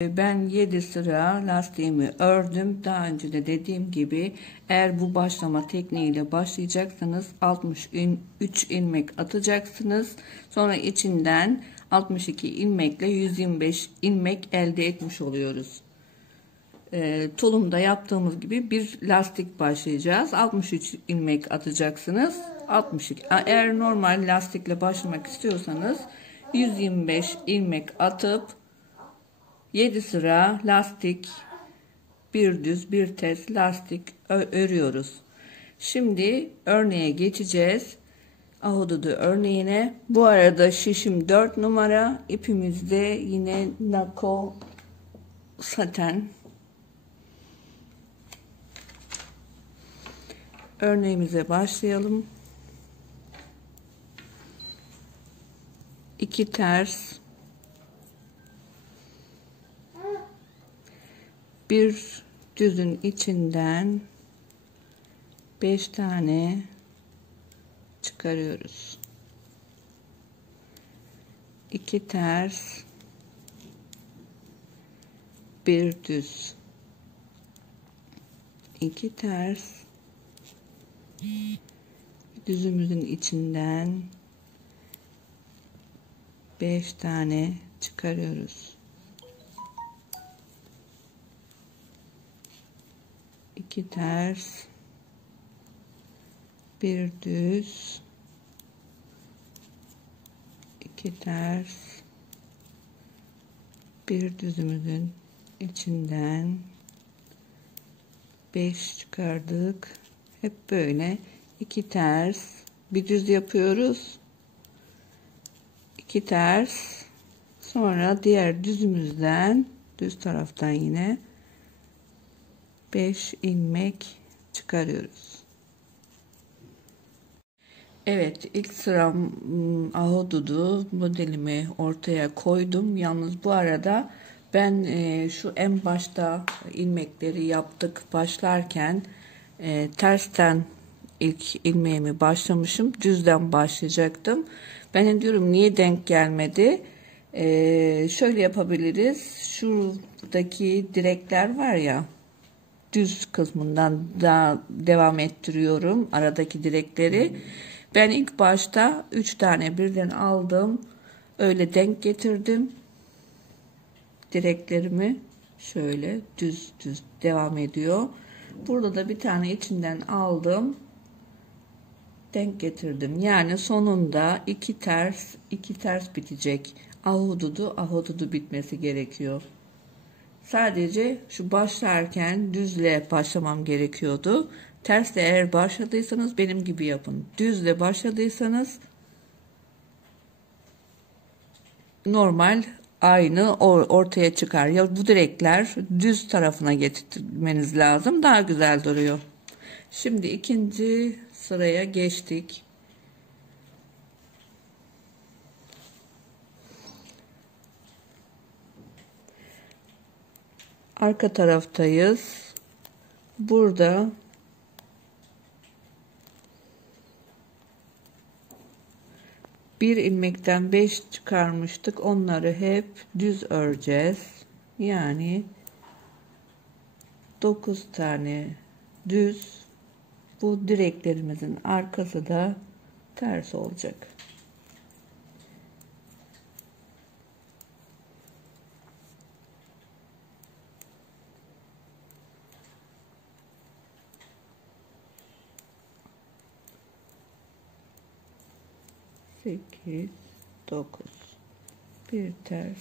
Ben 7 sıra lastiğimi ördüm. Daha önce de dediğim gibi eğer bu başlama tekniğiyle başlayacaksanız 63 ilmek atacaksınız. Sonra içinden 62 ilmekle 125 ilmek elde etmiş oluyoruz. Tulumda yaptığımız gibi bir lastik başlayacağız. 63 ilmek atacaksınız. 62. Eğer normal lastikle başlamak istiyorsanız 125 ilmek atıp 7 sıra lastik, bir düz bir ters lastik örüyoruz. Şimdi örneğe geçeceğiz. Ahududu örneğine. Bu arada şişim 4 numara. İpimizde yine Nako saten. Örneğimize başlayalım. 2 ters, bir düzün içinden 5 tane çıkarıyoruz. 2 ters, bir düz, 2 ters, düzümüzün içinden 5 tane çıkarıyoruz. 2 ters, bir düz, 2 ters, bir düzümüzün içinden 5 çıkardık. Hep böyle 2 ters, bir düz yapıyoruz. 2 ters, sonra diğer düzümüzden, düz taraftan yine 5 ilmek çıkarıyoruz. Evet, ilk sıram ahududu modelimi ortaya koydum. Yalnız bu arada ben şu en başta ilmekleri yaptık başlarken tersten ilk ilmeğimi başlamışım. Düzden başlayacaktım. Ben diyorum niye denk gelmedi? Şöyle yapabiliriz. Şuradaki direkler var ya, düz kısmından da devam ettiriyorum aradaki direkleri. Ben ilk başta 3 tane birden aldım. Öyle denk getirdim. Direklerimi şöyle düz düz devam ediyor. Burada da bir tane içinden aldım. Denk getirdim. Yani sonunda 2 ters bitecek. Ahududu bitmesi gerekiyor. Sadece şu başlarken düzle başlamam gerekiyordu. Tersle eğer başladıysanız benim gibi yapın. Düzle başladıysanız normal aynı ortaya çıkar. Ya bu direkler düz tarafına getirmeniz lazım. Daha güzel duruyor. Şimdi ikinci sıraya geçtik. Arka taraftayız. Burada bir ilmekten 5 çıkarmıştık. Onları hep düz öreceğiz. Yani 9 tane düz. Bu direklerimizin arkası da ters olacak. Sekiz, 9, bir ters,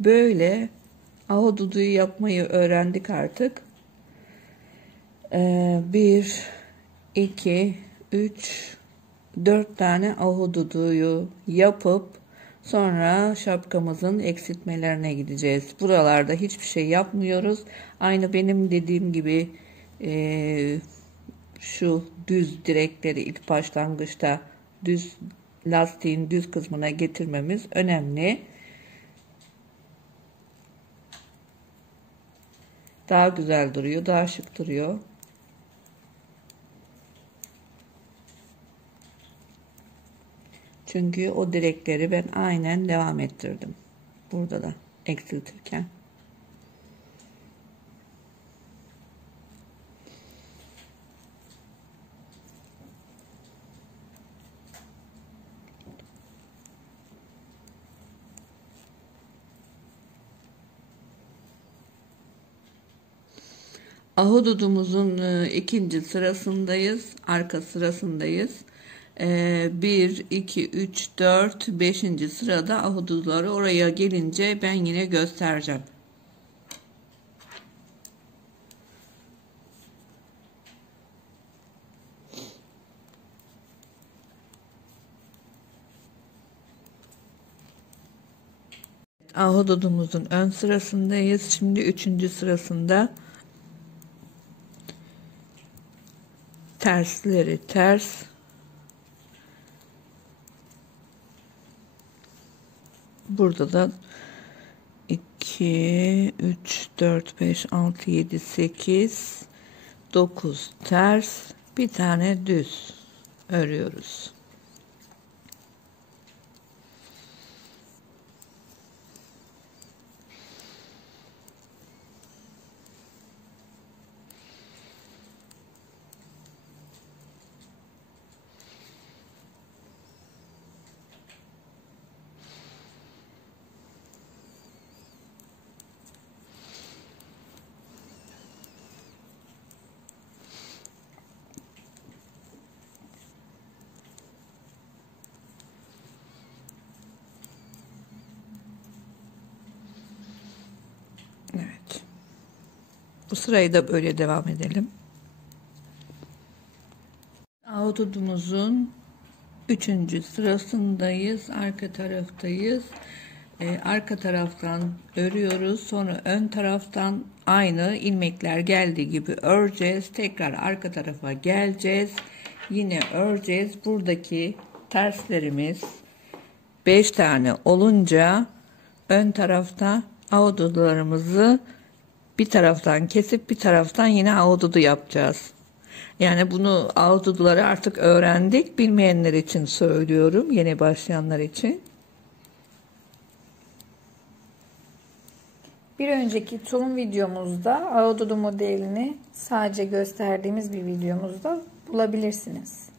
böyle ahududuyu yapmayı öğrendik artık. 1, 2, 3, 4 tane ahududuyu yapıp sonra şapkamızın eksiltmelerine gideceğiz. Buralarda hiçbir şey yapmıyoruz. Aynı benim dediğim gibi şu düz direkleri ilk başlangıçta düz lastiğin düz kısmına getirmemiz önemli. Daha güzel duruyor, daha şık duruyor. Çünkü o direkleri ben aynen devam ettirdim. Burada da eksiltirken. Ahududumuzun ikinci sırasındayız. Arka sırasındayız. 1, 2, 3, 4, 5. sırada ahududuları oraya gelince ben yine göstereceğim. Ahududumuzun ön sırasındayız. Şimdi 3. sırasında tersleri ters, burada da 2 3 4 5 6 7 8 9 ters, bir tane düz örüyoruz. Evet. Bu sırayı da böyle devam edelim. Ahududumuzun 3. sırasındayız. Arka taraftayız. Arka taraftan örüyoruz. Sonra ön taraftan aynı ilmekler geldiği gibi öreceğiz. Tekrar arka tarafa geleceğiz. Yine öreceğiz. Buradaki terslerimiz 5 tane olunca ön tarafta ahududularımızı bir taraftan kesip bir taraftan yine ahududu yapacağız. Yani bunu ahududuları artık öğrendik. Bilmeyenler için söylüyorum. Yeni başlayanlar için. Bir önceki tulum videomuzda ahududu modelini sadece gösterdiğimiz bir videomuzda bulabilirsiniz.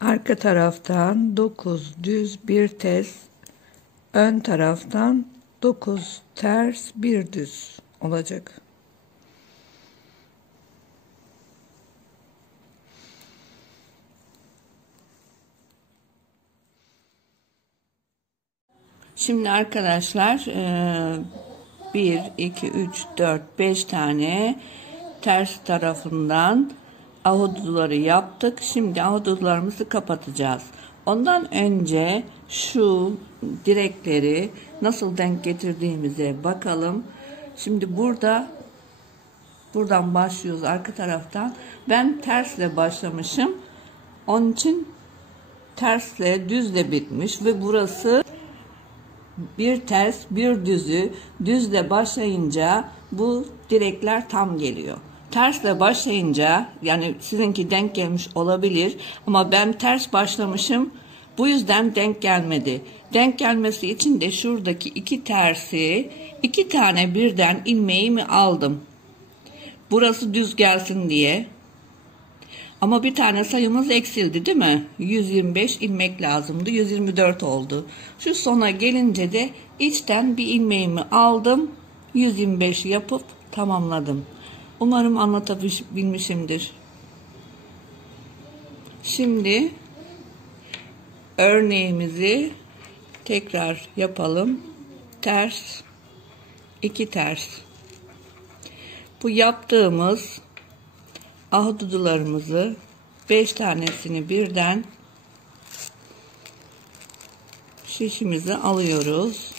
Arka taraftan 9 düz bir ters, ön taraftan 9 ters bir düz olacak. Şimdi arkadaşlar 1, 2, 3, 4, 5 tane ters tarafından ahududuları yaptık. Şimdi ahududularımızı kapatacağız. Ondan önce şu direkleri nasıl denk getirdiğimize bakalım. Şimdi buradan başlıyoruz arka taraftan. Ben tersle başlamışım. Onun için tersle düzle bitmiş ve burası bir ters bir düzü, düzle başlayınca bu direkler tam geliyor. Tersle başlayınca, yani sizinki denk gelmiş olabilir ama ben ters başlamışım, bu yüzden denk gelmedi. Denk gelmesi için de şuradaki iki tersi 2 tane birden ilmeğimi aldım. Burası düz gelsin diye. Ama bir tane sayımız eksildi değil mi? 125 ilmek lazımdı. 124 oldu. Şu sona gelince de içten bir ilmeğimi aldım. 125 yapıp tamamladım. Umarım anlatabilmişimdir. Şimdi örneğimizi tekrar yapalım. Ters, 2 ters. Bu yaptığımız ahududularımızı 5 tanesini birden şişimize alıyoruz.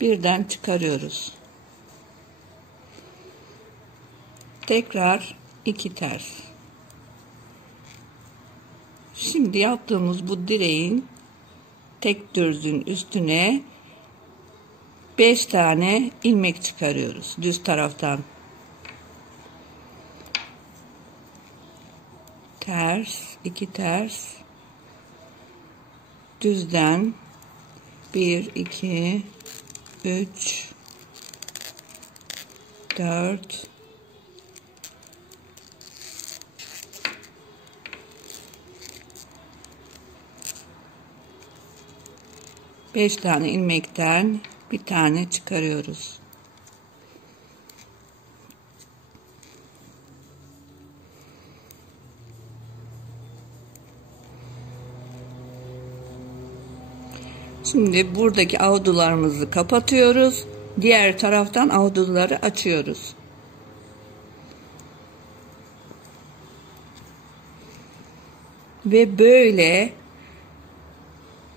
Birden çıkarıyoruz. Tekrar 2 ters. Şimdi yaptığımız bu direğin tek düzün üstüne 5 tane ilmek çıkarıyoruz düz taraftan. Ters, 2 ters, düzden 1 2 3 4 5 tane ilmekten bir tane çıkarıyoruz. Şimdi buradaki ahudularımızı kapatıyoruz. Diğer taraftan ahuduları açıyoruz. Ve böyle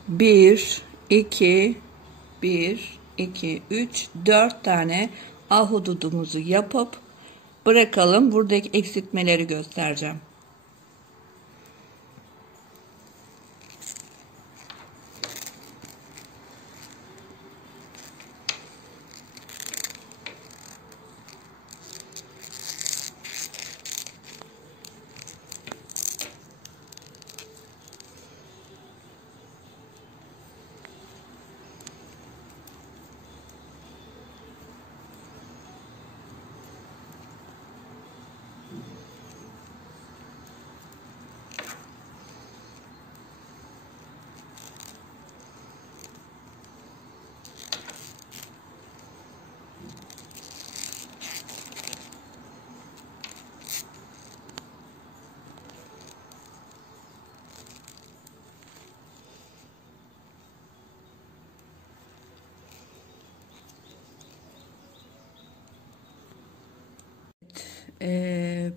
1 2 3 4 tane ahududumuzu yapıp bırakalım. Buradaki eksiltmeleri göstereceğim.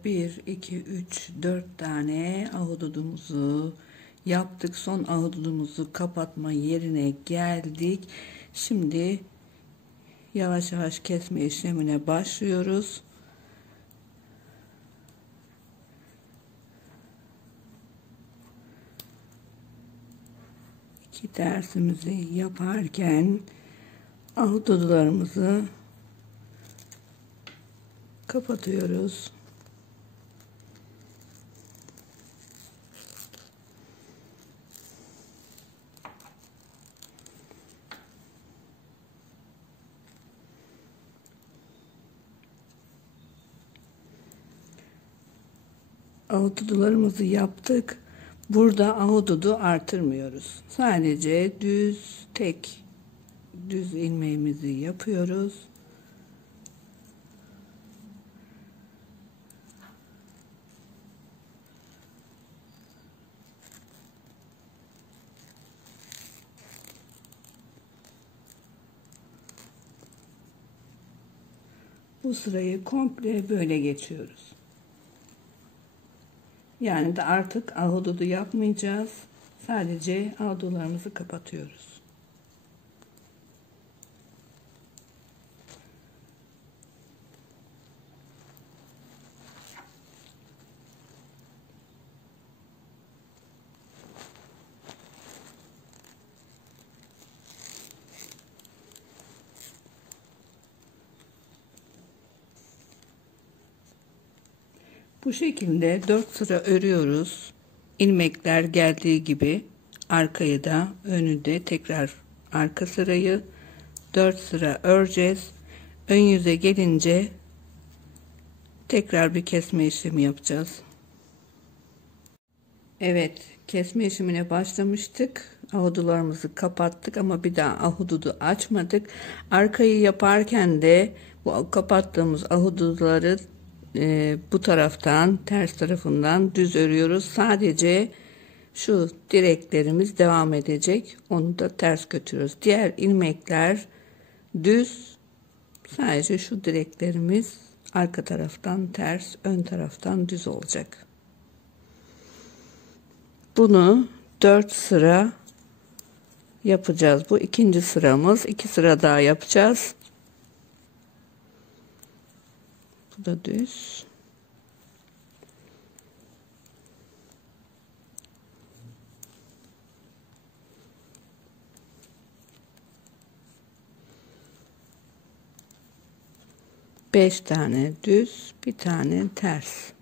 Bir, iki, üç, 4 tane ahududumuzu yaptık. Son ahududumuzu kapatma yerine geldik. Şimdi yavaş yavaş kesme işlemine başlıyoruz. İki tersimizi yaparken ahududularımızı kapatıyoruz. Ahududularımızı yaptık. Burada ahududu artırmıyoruz. Sadece tek düz ilmeğimizi yapıyoruz. Bu sırayı komple böyle geçiyoruz. Yani de artık ahududu yapmayacağız. Sadece ahudularımızı kapatıyoruz. Bu şekilde 4 sıra örüyoruz. İlmekler geldiği gibi arkayı da önü de tekrar arka sırayı 4 sıra öreceğiz. Ön yüze gelince tekrar bir kesme işlemi yapacağız. Evet, kesme işlemine başlamıştık. Ahudularımızı kapattık ama bir daha ahududu açmadık. Arkayı yaparken de bu kapattığımız ahuduları bu taraftan ters tarafından düz örüyoruz. Sadece şu direklerimiz devam edecek. Onu da ters götürüyoruz. Diğer ilmekler düz. Sadece şu direklerimiz arka taraftan ters, ön taraftan düz olacak. Bunu 4 sıra yapacağız. Bu ikinci sıramız. 2 sıra daha yapacağız. Bu da düz. 5 tane düz, bir tane ters.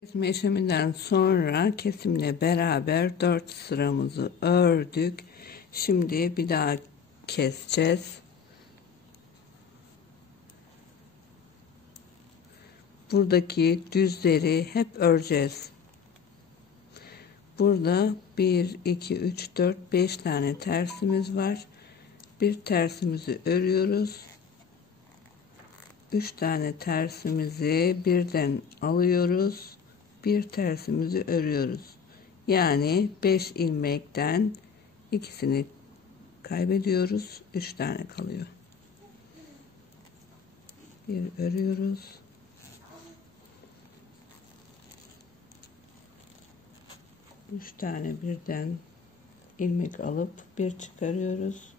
Kesme işleminden sonra kesimle beraber 4 sıramızı ördük. Şimdi bir daha keseceğiz. Buradaki düzleri hep öreceğiz. Burada 1, 2, 3, 4, 5 tane tersimiz var. Bir tersimizi örüyoruz. 3 tane tersimizi birden alıyoruz. Bir tersimizi örüyoruz. Yani 5 ilmekten ikisini kaybediyoruz. 3 tane kalıyor. Bir örüyoruz. Üç tane birden ilmek alıp bir çıkarıyoruz.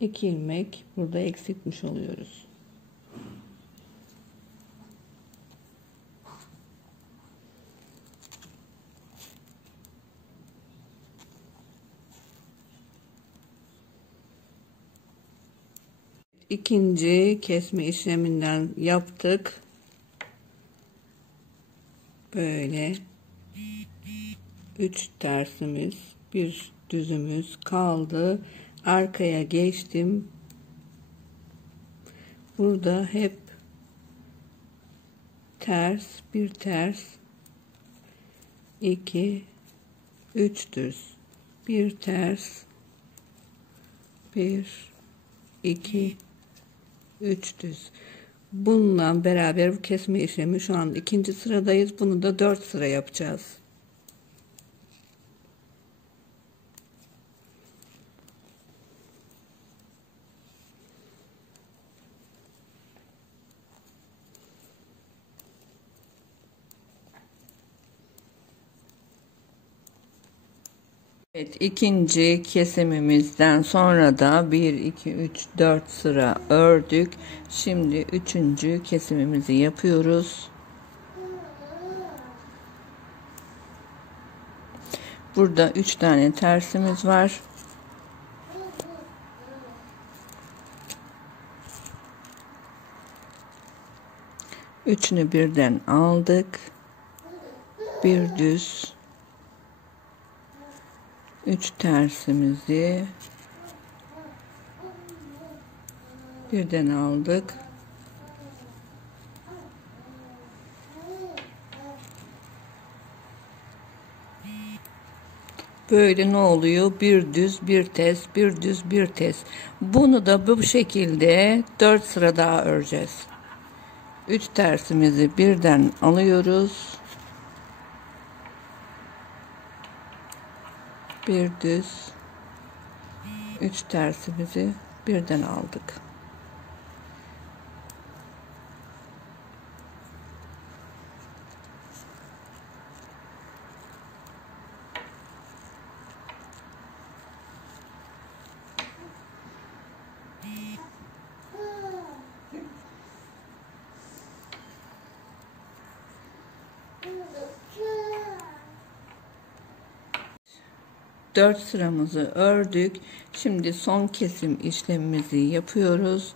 2 ilmek burada eksiltmiş oluyoruz. İkinci kesme işleminden yaptık. Böyle 3 tersimiz, bir düzümüz kaldı. Arkaya geçtim. Burada hep ters, bir ters, 2, 3 düz, bir ters, 1, 2, 3 düz. Bununla beraber bu kesme işlemi şu an ikinci sıradayız. Bunu da 4 sıra yapacağız. Evet, ikinci kesimimizden sonra da 1, 2, 3, 4 sıra ördük. Şimdi üçüncü kesimimizi yapıyoruz. Burada 3 tane tersimiz var. Üçünü birden aldık. Bir düz, 3 tersimizi birden aldık. Böyle ne oluyor? Bir düz, bir ters, bir düz, bir ters. Bunu da bu şekilde 4 sıra daha öreceğiz. 3 tersimizi birden alıyoruz. Bir düz, 3 tersimizi birden aldık. Dört sıramızı ördük. Şimdi son kesim işlemimizi yapıyoruz.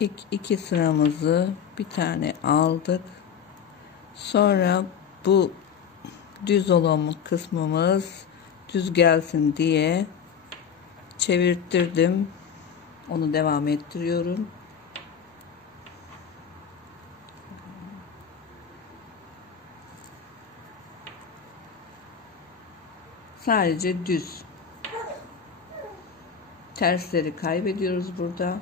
İlk 2 sıramızı bir tane aldık. Sonra bu düz olan kısmımız düz gelsin diye çevirttirdim. Onu devam ettiriyorum. Sadece düz. Tersleri kaybediyoruz burada.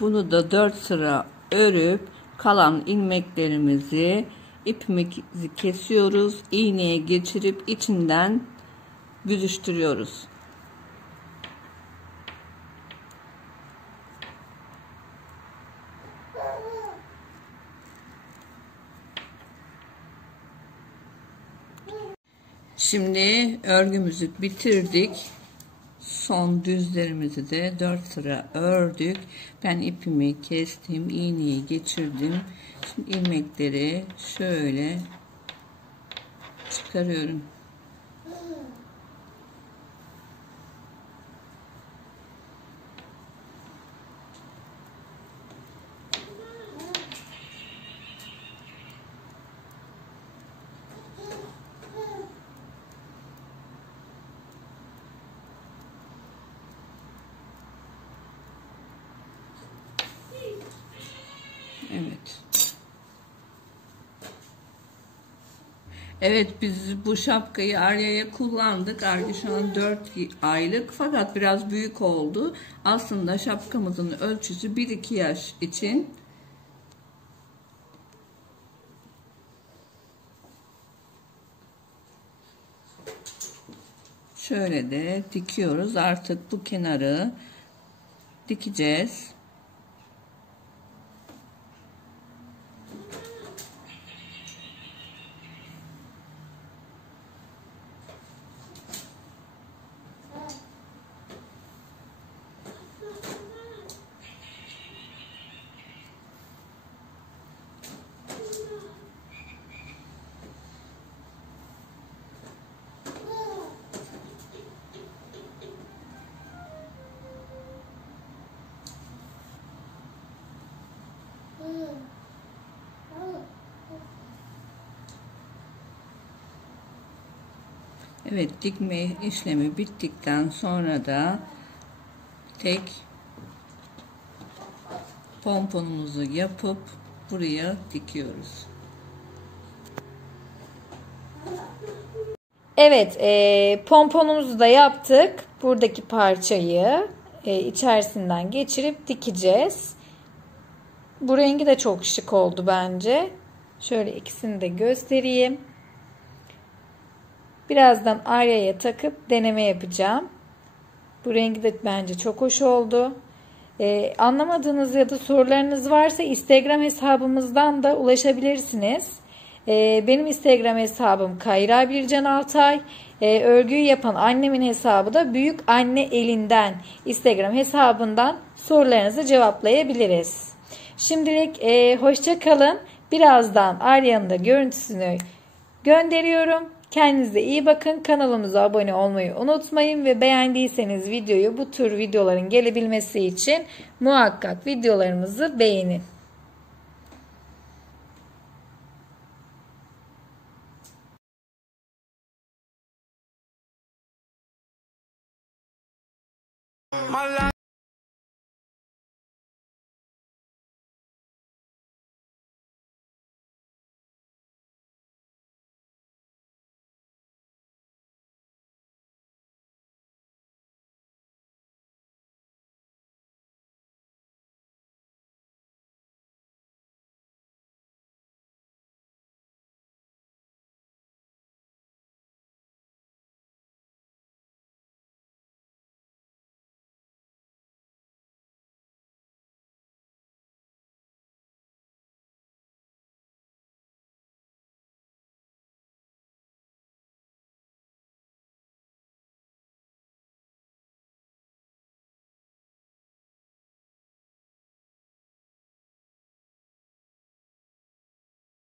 Bunu da 4 sıra örüp kalan ilmeklerimizi, ipimizi kesiyoruz. İğneye geçirip içinden büzüştürüyoruz. Şimdi örgümüzü bitirdik. Son düzlerimizi de 4 sıra ördük. Ben ipimi kestim, iğneyi geçirdim. Şimdi ilmekleri şöyle çıkarıyorum. Evet. Evet, biz bu şapkayı Arya'ya kullandık. Arya şu an 4 aylık fakat biraz büyük oldu. Aslında şapkamızın ölçüsü 1-2 yaş için. Şöyle de dikiyoruz. Artık bu kenarı dikeceğiz. Evet, dikme işlemi bittikten sonra da tek pomponumuzu yapıp buraya dikiyoruz. Evet, pomponumuzu da yaptık. Buradaki parçayı içerisinden geçirip dikeceğiz. Bu rengi de çok şık oldu bence. Şöyle ikisini de göstereyim. Birazdan Arya'ya takıp deneme yapacağım. Bu rengi de bence çok hoş oldu. Anlamadığınız ya da sorularınız varsa Instagram hesabımızdan da ulaşabilirsiniz. Benim Instagram hesabım Kayra Bircan Altay. Örgüyü yapan annemin hesabı da Büyük Anne Elinden. Instagram hesabından sorularınızı cevaplayabiliriz. Şimdilik hoşça kalın. Birazdan Arya'nın da görüntüsünü gönderiyorum. Kendinize iyi bakın. Kanalımıza abone olmayı unutmayın ve beğendiyseniz videoyu, bu tür videoların gelebilmesi için muhakkak videolarımızı beğenin. My life